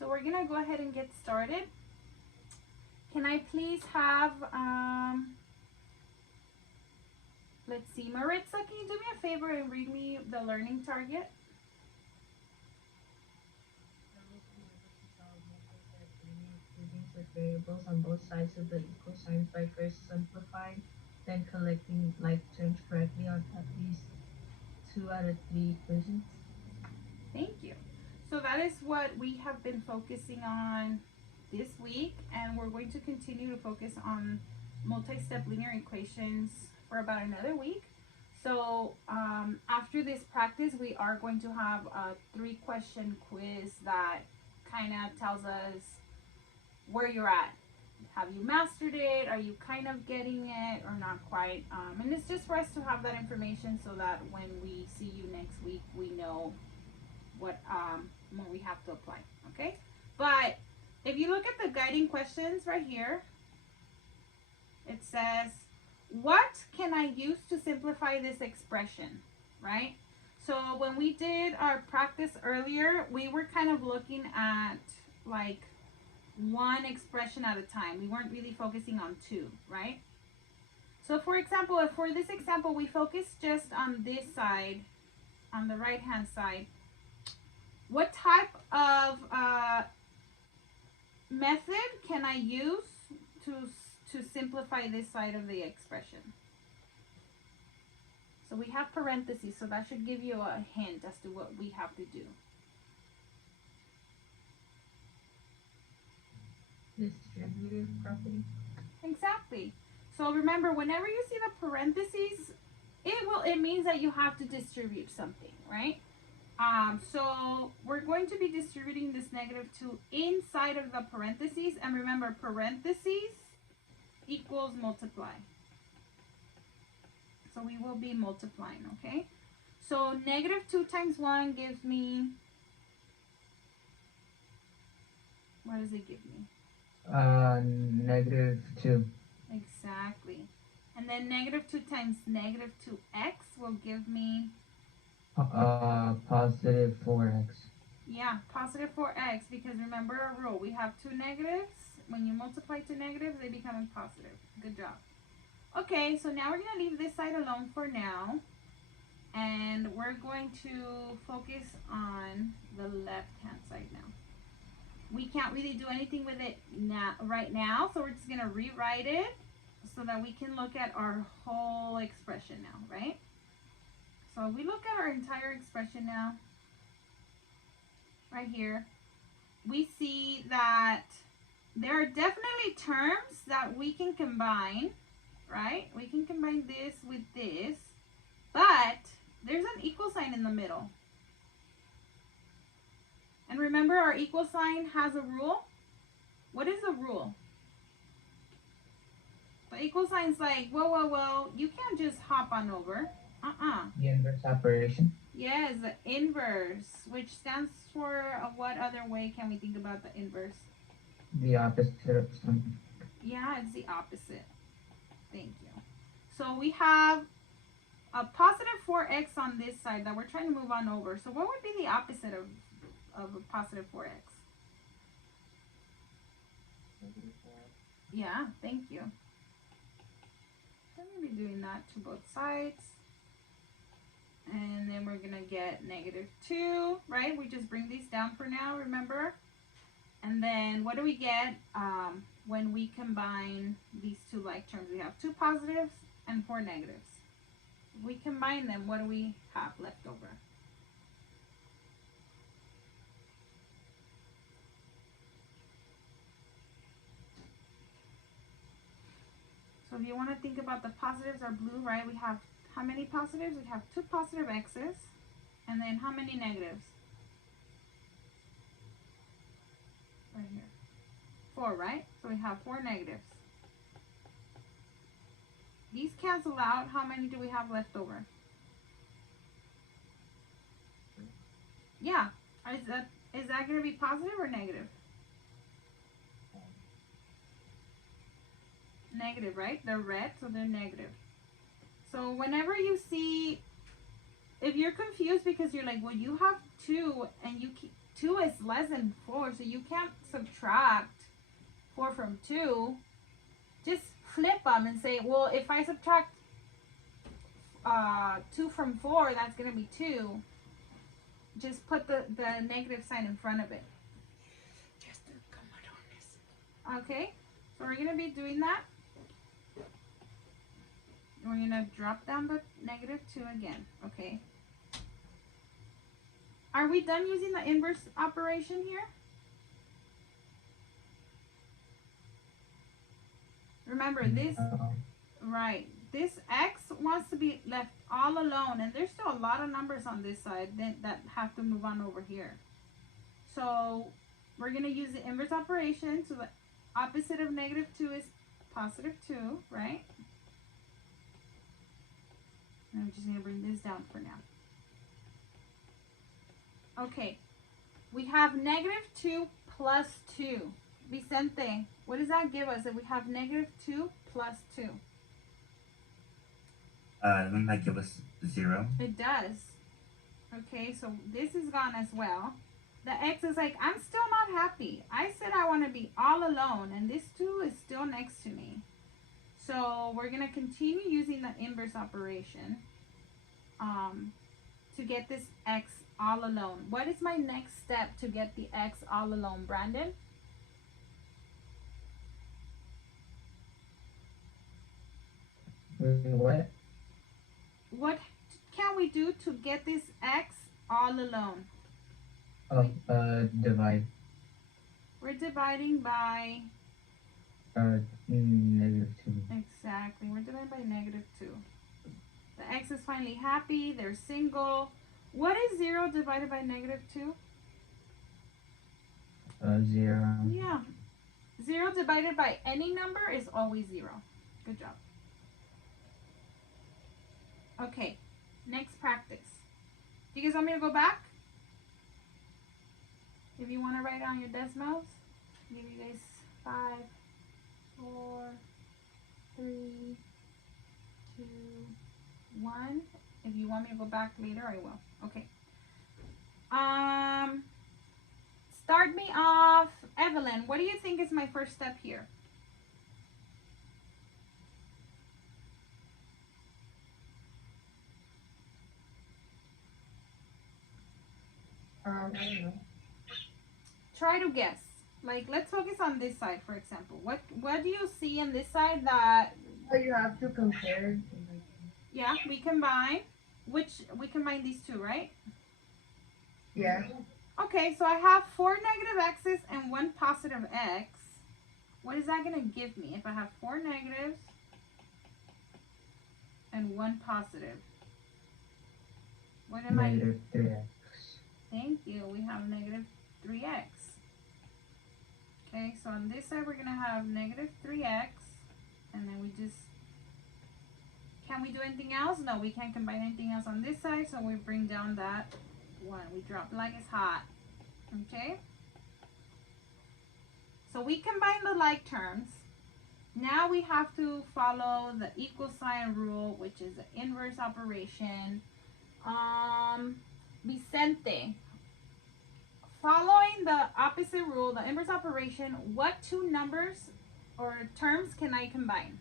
So we're gonna go ahead and get started. Can I please have, let's see, Maritza, can you do me a favor and read me the learning target? Equations with variables on both sides of the equal signs by first simplifying, then collecting like terms correctly on at least 2 out of 3 equations. Thank you. So that is what we have been focusing on this week, and we're going to continue to focus on multi-step linear equations for about another week. So after this practice, we are going to have a 3-question quiz that kind of tells us where you're at. Have you mastered it? Are you kind of getting it or not quite? And it's just for us to have that information so that when we see you next week, we know what we have to apply. Okay, but if you look at the guiding questions right here, it says, what can I use to simplify this expression, right? So when we did our practice earlier, we were kind of looking at like one expression at a time. We weren't really focusing on two, right? So for example, if for this example we focus just on this side, on the right hand side, what type of method can I use to to simplify this side of the expression? So we have parentheses, so that should give you a hint as to what we have to do. Distributive property. Exactly. So remember, whenever you see the parentheses, it means that you have to distribute something, right? So we're going to be distributing this -2 inside of the parentheses, and remember, parentheses equals multiply. So we will be multiplying, okay? So -2 times 1 gives me, what does it give me? -2. Exactly. And then -2 times -2x will give me, Positive 4x. yeah, positive 4x, because remember our rule, we have two negatives. When you multiply two negatives, they become positive. Good job. Okay, so now we're going to leave this side alone for now. And we're going to focus on the left-hand side now. We can't really do anything with it now, right now, so we're just going to rewrite it so that we can look at our whole expression now, right? So we look at our entire expression now, right here. We see that there are definitely terms that we can combine, right? We can combine this with this, but there's an equal sign in the middle. And remember, our equal sign has a rule. What is the rule? The equal sign's like, whoa, you can't just hop on over. The inverse operation. Yes, the inverse, which stands for what other way can we think about the inverse? The opposite of something. Yeah, it's the opposite. Thank you. So we have a positive 4x on this side that we're trying to move on over. So what would be the opposite of a positive 4x? Yeah, thank you. So I'm going to be doing that to both sides. And then we're going to get -2, right? We just bring these down for now, remember? And then what do we get when we combine these two like terms? We have 2 positives and 4 negatives. If we combine them, what do we have left over? So if you want to think about the positives are blue, right? We have how many positives? We have 2 positive x's. And then how many negatives? Right here. 4, right? So we have 4 negatives. These cancel out. How many do we have left over? Yeah. Is that going to be positive or negative? Negative, right? They're red, so they're negative. So whenever you see, if you're confused because you're like, well, you have 2 and 2 is less than 4, so you can't subtract 4 from 2. Just flip them and say, well, if I subtract 2 from 4, that's going to be 2. Just put the negative sign in front of it. Okay, so we're going to be doing that. We're going to drop down the negative 2 again, okay? Are we done using the inverse operation here? Remember this, right, this x wants to be left all alone, and there's still a lot of numbers on this side that have to move on over here. So we're going to use the inverse operation, so the opposite of negative 2 is positive 2, right? And I'm just going to bring this down for now. Okay, we have negative 2 plus 2. Vicente, what does that give us if we have negative 2 plus 2? Doesn't that give us 0? It does. Okay, so this is gone as well. The x is like, I'm still not happy. I said I want to be all alone, and this 2 is still next to me. So we're going to continue using the inverse operation to get this x all alone. What is my next step to get the x all alone, Brandon? What? What can we do to get this x all alone? Oh, divide. We're dividing by... negative 2. Exactly, we're dividing by negative 2. The x is finally happy, they're single. What is 0 divided by negative 2? 0. Yeah. 0 divided by any number is always 0. Good job. Okay, next practice. Do you guys want me to go back? If you want to write on your decimals, I'll give you guys 5, 4, 3, 2, 1. If you want me to go back later, I will. Okay. Start me off. Evelyn, what do you think is my first step here? I don't know. Try to guess. Like, let's focus on this side, for example. What do you see on this side that... Oh, you have to compare. Yeah, we combine. We combine these two, right? Yeah. Okay, so I have 4 negative x's and 1 positive x. What is that going to give me if I have 4 negatives and 1 positive? What am Negative 3x. Thank you. We have negative 3x. Okay, so on this side we're going to have negative 3x. And then we just... Can we do anything else? No, we can't combine anything else on this side, so we bring down that 1. We drop like it's hot. Okay? So we combine the like terms. Now we have to follow the equal sign rule, which is the inverse operation. Vicente, following the opposite rule, the inverse operation, what 2 numbers or terms can I combine?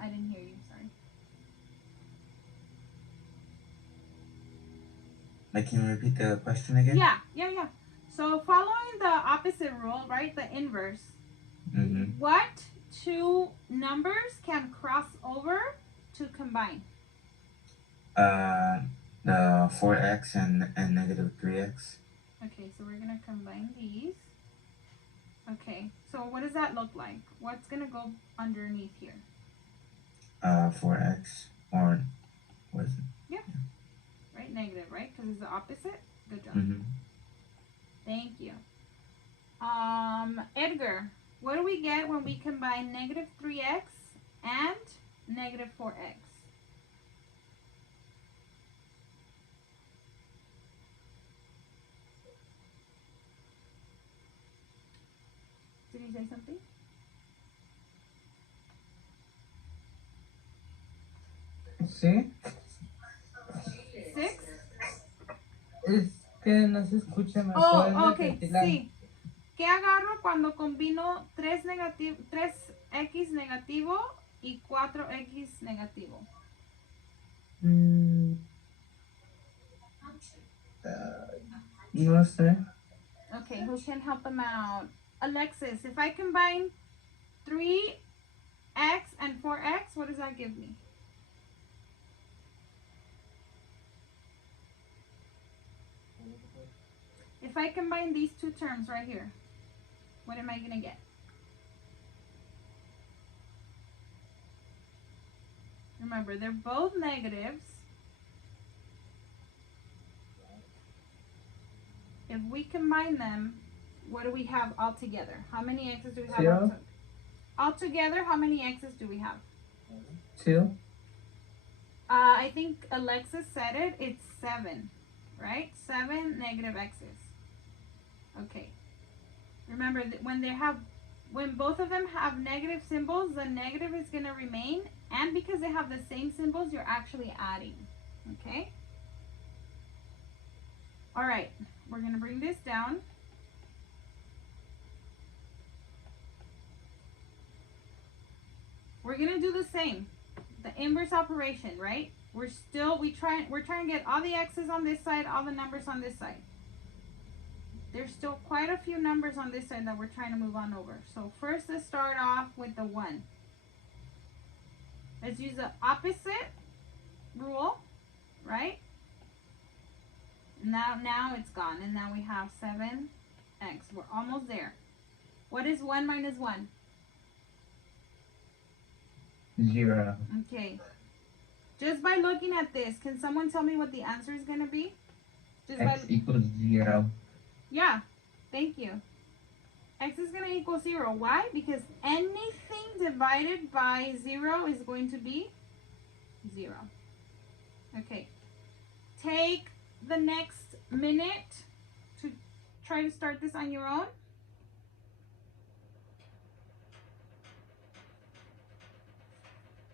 I didn't hear you, sorry. Like, can you repeat the question again? Yeah. So following the opposite rule, right, the inverse, what 2 numbers can cross over to combine? The 4x and negative 3x. Okay, so we're going to combine these. Okay, so what does that look like? What's going to go underneath here? 4x, or what is it? Yeah. Right, negative, right? Because it's the opposite. Good job. Thank you. Edgar, what do we get when we combine negative 3x and negative 4x? Did you say something? Sí, 6? es que no se escucha, ¿me puedes Oh, ok, repetir la? sí. ¿Qué agarro cuando combino 3x negativo y 4x negativo? Mm, no sé. Okay, who can help them out? Alexis, if I combine 3x and 4x, what does that give me? If I combine these two terms right here, what am I going to get? Remember, they're both negatives. If we combine them, what do we have altogether? How many x's do we have 0, altogether? How many x's do we have? 2. I think Alexis said it. It's 7, right? 7 negative x's. Okay. Remember that when both of them have negative symbols, the negative is going to remain, and because they have the same symbols, you're actually adding. Okay? All right. We're going to bring this down. We're going to do the same. The inverse operation, right? We're trying to get all the x's on this side, all the numbers on this side. There's still quite a few numbers on this side that we're trying to move on over. So first, let's start off with the 1. Let's use the opposite rule, right? Now it's gone, and now we have 7x. We're almost there. What is 1 minus 1? 0. Okay. Just by looking at this, can someone tell me what the answer is going to be? X equals 0. Yeah, thank you. X is going to equal 0. Why? Because anything divided by 0 is going to be 0. Okay. Take the next minute to try to start this on your own.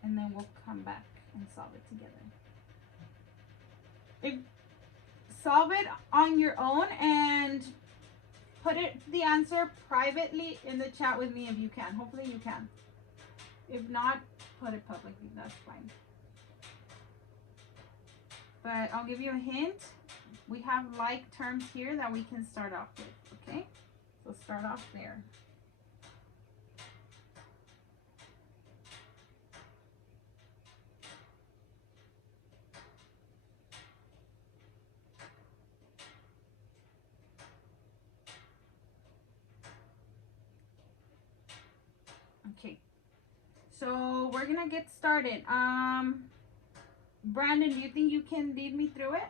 And then we'll come back and solve it together. Solve it on your own and put the answer privately in the chat with me if you can. Hopefully you can. If not, put it publicly. That's fine. But I'll give you a hint. We have like terms here that we can start off with. Okay? So start off there. Okay, so we're gonna get started. Brandon, do you think you can lead me through it?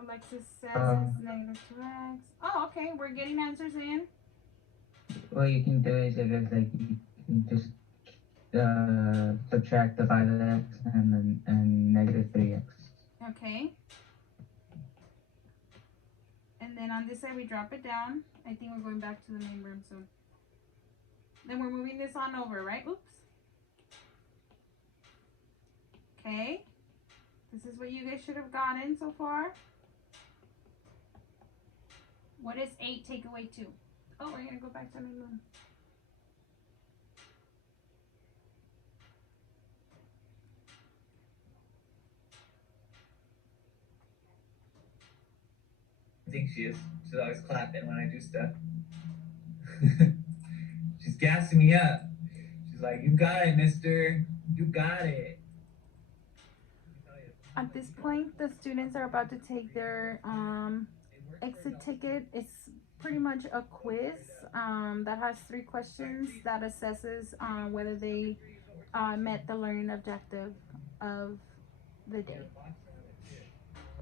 Alexis says it's negative 2x. Oh, okay, we're getting answers in. What you can do is if it's like you can just subtract the 5x and negative 3x. Okay. And then on this side we drop it down. I think we're going back to the main room soon. Then we're moving this on over, right? Oops. Okay. This is what you guys should have gotten so far. What is 8 take away 2? Oh, we're going to go back to the main room. I think she is. She's always clapping when I do stuff. She's gassing me up. She's like, "You got it, mister. You got it." At this point, the students are about to take their exit ticket. It's pretty much a quiz that has 3 questions that assesses whether they met the learning objective of the day.